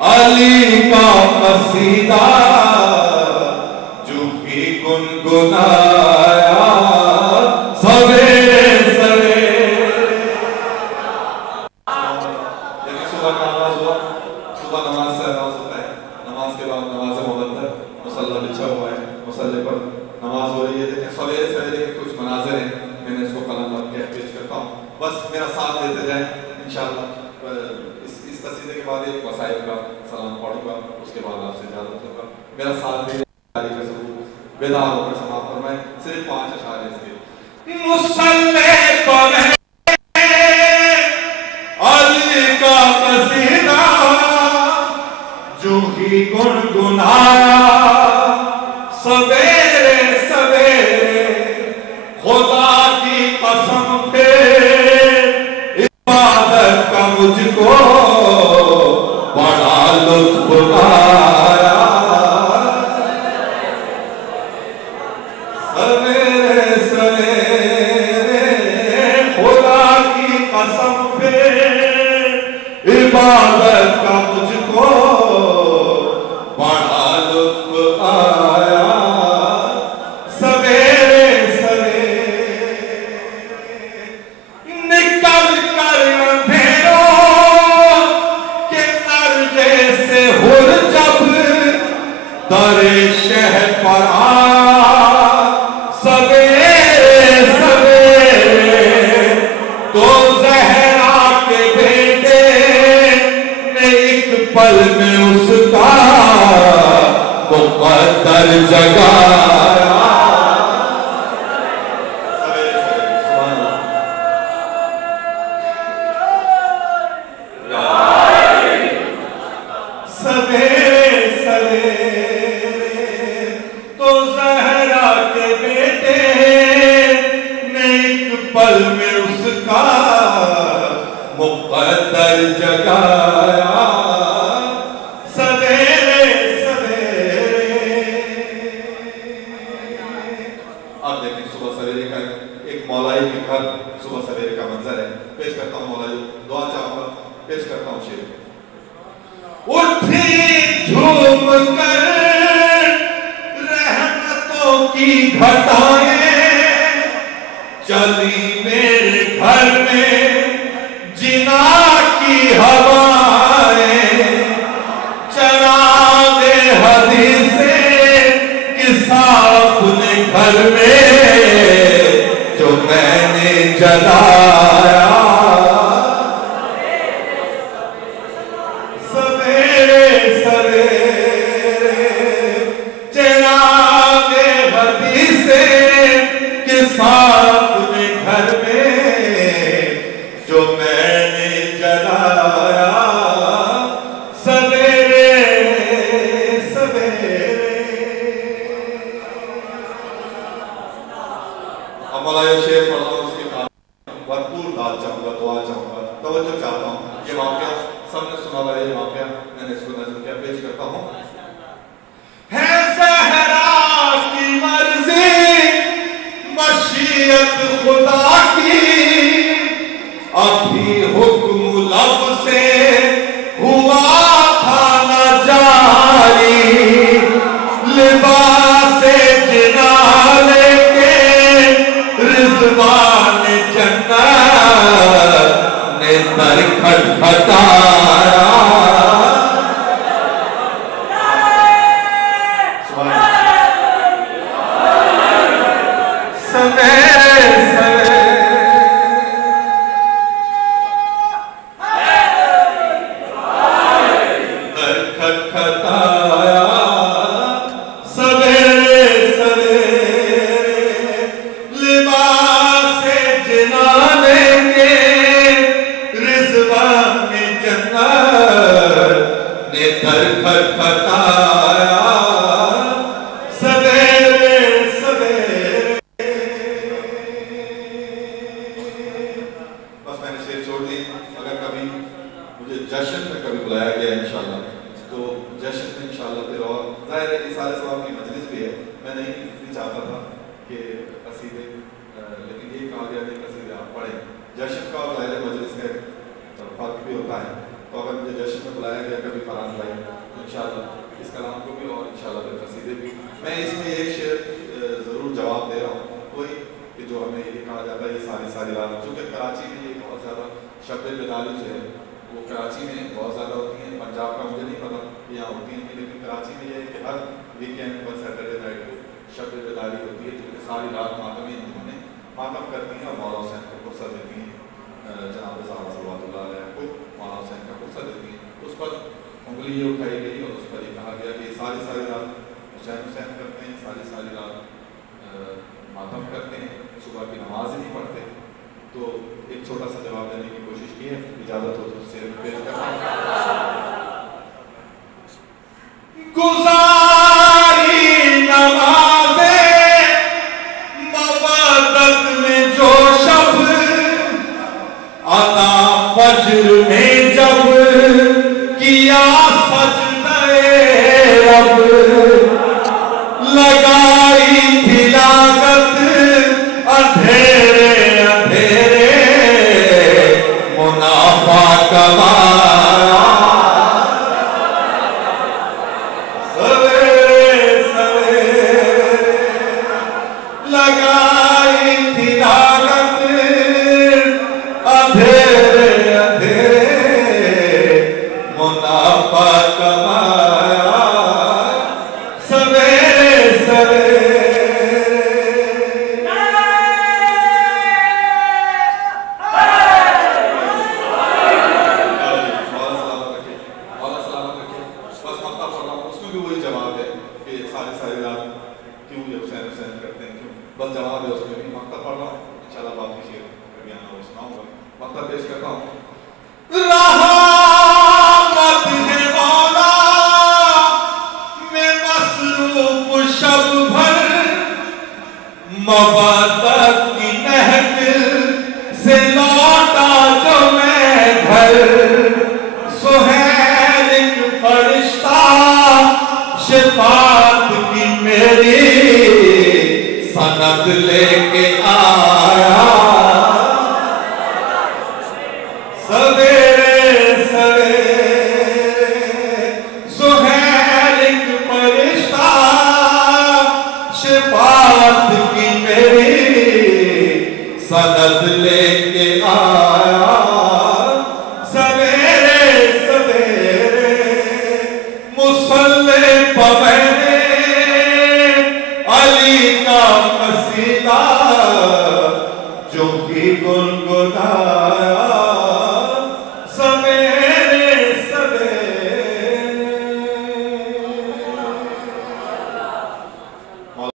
अली का कसीदा जो भी गुनगुनाया सवेरे सवेरे। जैसे सुबह का नमाज हुआ, सुबह नमाज से आगाज होता है, नमाज के बाद नमाज मुबद्दल मुसल्ला बिछा हुआ है, मुसल्ले पर नमाज हो रही है। देखें सवेरे सवेरे के कुछ मनाज़िर हैं, मैंने इसको कलम रख के पेश करता हूँ, बस मेरा साथ देते जाएं इंशाअल्लाह। इस कसीदे के बाद एक वसाइल का सलाम पढ़ूंगा, उसके बाद आपसे इजाजत लूंगा। मेरा साथ दे बेदार होकर समाप्त फरमाएं। सिर्फ 5 अशार है इसके। मुसल्ले पर अली का कसीदा जो ही गुनगुनाया सवेरे सवेरे, खुदा की कसम पे इबादत का मुझको बड़ा लुत्फ आया। सवेरे सवेरे खुदा की कसम पे इबादत का मुझको बड़ा लुत्फ आया। सवेरे सवेरे निकल कर अंधेरों के दर्जे से हुर जब दरे शहर पर आया। सवेरे सवेरे तो ज़हरा के बेटे ने एक पल में उसका मुक़द्दर जगाया। सवेरे सवेरे तो ज़हरा के बेटे ने एक पल में उसका मुक़द्दर जगाया। सवेरे सवेरे अब देखें सुबह सवेरे का एक मौलाई के घर सुबह सवेरे का मंजर है। पेश करता हूँ मौलाई, दुआ चाहूंगा, पेश करता हूँ शेर। उठी झूम कर रहमतों की घटाएं चली मेरे घर में जिना की हवाएं। चरागे हदीसे किसा अपने घर में जो मैंने जलाया। अपने घर में जो मैंने जलाया। सवेरे सवेरे अमला शेर पढ़ता हूँ, उसके भरपूर बात चाहूंगा, दुआ चाहूंगा, तवज्जो चाहता हूँ। ये वाक़या सबने सुना हुआ है, ये वाक़या मैंने इसको नज़र किया, पेश करता हूँ। है ज़हरा की मर्ज़ी मशीयत खुदा की, अभी हुक्म लब से हुआ था न जारी। लिबास जिना लेके रिज़वान जन्नत ने दर खटखटाया। जश्न में कभी बुलाया गया इंशाल्लाह, तो जश्न में इंशाल्लाह फिर और ज़ाहिर है कि सारे सवाब की मजलिस भी है। मैं नहीं चाहता था कि कसीदे, लेकिन ये कहा गया कि कसीदे आप पढ़ें। जश्न का और ज़ाहिर मजलिस का फ़र्क भी होता है, तो अगर मुझे जश्न में बुलाया गया कभी फरहान भाई इंशाल्लाह इस कलाम को भी और इंशाल्लाह फिर कसीदे भी। मैं इसमें एक शेर ज़रूर जवाब दे रहा हूँ, वही कि जो हमें ये कहा जाता है ये सारी रात, चूँकि कराची में ये बहुत ज़्यादा शब्द बेदारी जो है वो कराची में बहुत ज़्यादा होती हैं। पंजाब का मुझे नहीं पता यहाँ होती हैं, लेकिन कराची में ये है कि हर वीकेंड पर सैटरडे नाइट को शब्द बेदारी होती है, जो सारी रात मातमी अंजुमनें मातम करती हैं और मौला हुसैन को फुर्सत देती हैं। जनाब साहब सल्लल्लाहु अलैहि वसल्लम खुद मौला हुसैन का फुर्सत देती हैं। उस पर उंगली ये उठाई गई और उस पर ये कहा गया कि सारी रात हुसैन करते हैं, सारी रात मातम करते हैं, सुबह की नमाज ही नहीं पढ़ते। तो एक छोटा सा जवाब देने की कोशिश की है, इजाज़त हो तो शेर पेश करना। गुज़ारी नमाज़े मवादत में जो शब अता फज्र में जब किया सजदे रब, लगाई थी लागत अंधेरे अंधेरे मुनाफा कमाया सवेरे सवेरे, लगाई थी लागत अंधेरे अंधेरे मुनाफा कमाया सवेरे सवेरे। बस जवाब है उसमें भी मक्ता पढ़ रहा हूँ, इंशाल्लाह बाकी शेर कभी आना वो सुनाऊंगा। मक्ता पेश करता हूँ। रहमत है मौला में मसरूफ शब भर, मवद्दत की महफिल से लौटा जो मैं घर, सुहैल एक फरिश्ता शिफात की मेरी सनद लेके आया सवेरे सवेरे, सुहैल एक फरिश्ता शिफात की मेरी सनद लेके आया सवेरे सवेरे। मुसल्ले पर अली का कसीदा जो भी गुनगुनाया